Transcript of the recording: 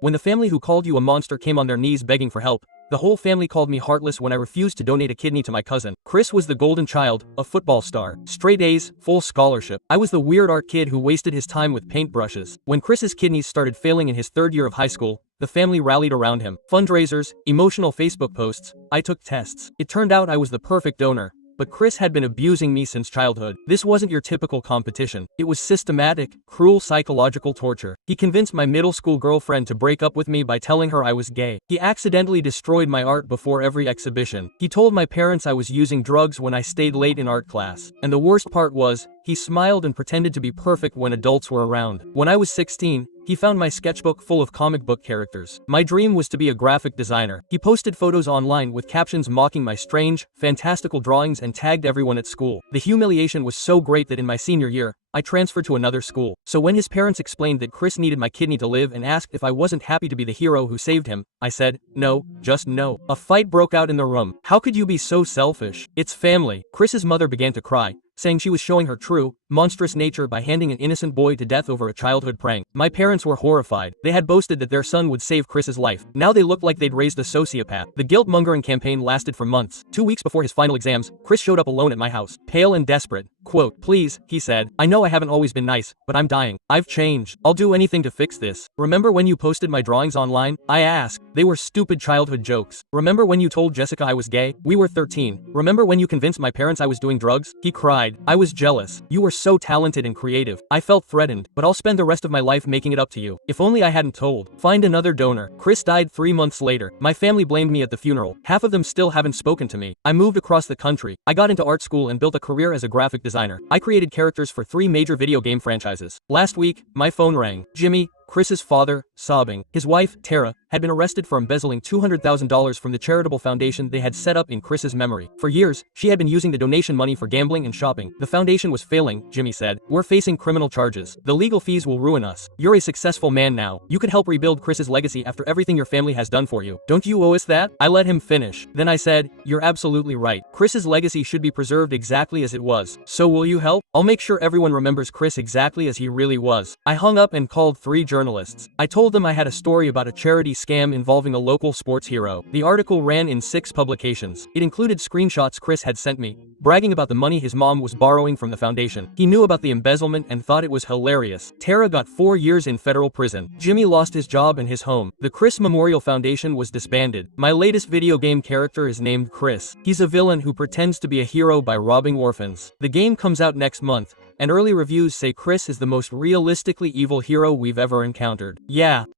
When the family who called you a monster came on their knees begging for help, the whole family called me heartless when I refused to donate a kidney to my cousin. Chris was the golden child, a football star. Straight A's, full scholarship. I was the weird art kid who wasted his time with paintbrushes. When Chris's kidneys started failing in his third year of high school, the family rallied around him. Fundraisers, emotional Facebook posts, I took tests. It turned out I was the perfect donor. But Chris had been abusing me since childhood. This wasn't your typical competition. It was systematic, cruel psychological torture. He convinced my middle school girlfriend to break up with me by telling her I was gay. He accidentally destroyed my art before every exhibition. He told my parents I was using drugs when I stayed late in art class. And the worst part was, he smiled and pretended to be perfect when adults were around. When I was 16, he found my sketchbook full of comic book characters. My dream was to be a graphic designer. He posted photos online with captions mocking my strange, fantastical drawings and tagged everyone at school. The humiliation was so great that in my senior year, I transferred to another school. So when his parents explained that Chris needed my kidney to live and asked if I wasn't happy to be the hero who saved him, I said, no, just no. A fight broke out in the room. How could you be so selfish? It's family. Chris's mother began to cry, saying she was showing her true, monstrous nature by handing an innocent boy to death over a childhood prank. My parents were horrified. They had boasted that their son would save Chris's life. Now they looked like they'd raised a sociopath. The guilt-mongering campaign lasted for months. 2 weeks before his final exams, Chris showed up alone at my house, pale and desperate. Quote, please, he said, I know I haven't always been nice, but I'm dying. I've changed. I'll do anything to fix this. Remember when you posted my drawings online? I asked. They were stupid childhood jokes. Remember when you told Jessica I was gay? We were 13. Remember when you convinced my parents I was doing drugs? He cried. I was jealous. You were so talented and creative. I felt threatened, but I'll spend the rest of my life making it up to you. If only I hadn't told. Find another donor. Chris died 3 months later. My family blamed me at the funeral. Half of them still haven't spoken to me. I moved across the country. I got into art school and built a career as a graphic designer. I created characters for 3 major video game franchises. Last week, my phone rang. Jimmy, Chris's father, sobbing. His wife, Tara, had been arrested for embezzling $200,000 from the charitable foundation they had set up in Chris's memory. For years, she had been using the donation money for gambling and shopping. The foundation was failing, Jimmy said. We're facing criminal charges. The legal fees will ruin us. You're a successful man now. You could help rebuild Chris's legacy after everything your family has done for you. Don't you owe us that? I let him finish. Then I said, you're absolutely right. Chris's legacy should be preserved exactly as it was. So will you help? I'll make sure everyone remembers Chris exactly as he really was. I hung up and called 3 journalists. I told them I had a story about a charity scam involving a local sports hero. The article ran in 6 publications. It included screenshots Chris had sent me, bragging about the money his mom was borrowing from the foundation. He knew about the embezzlement and thought it was hilarious. Tara got 4 years in federal prison. Jimmy lost his job and his home. The Chris Memorial Foundation was disbanded. My latest video game character is named Chris. He's a villain who pretends to be a hero by robbing orphans. The game comes out next month, and early reviews say Chris is the most realistically evil hero we've ever encountered. Yeah.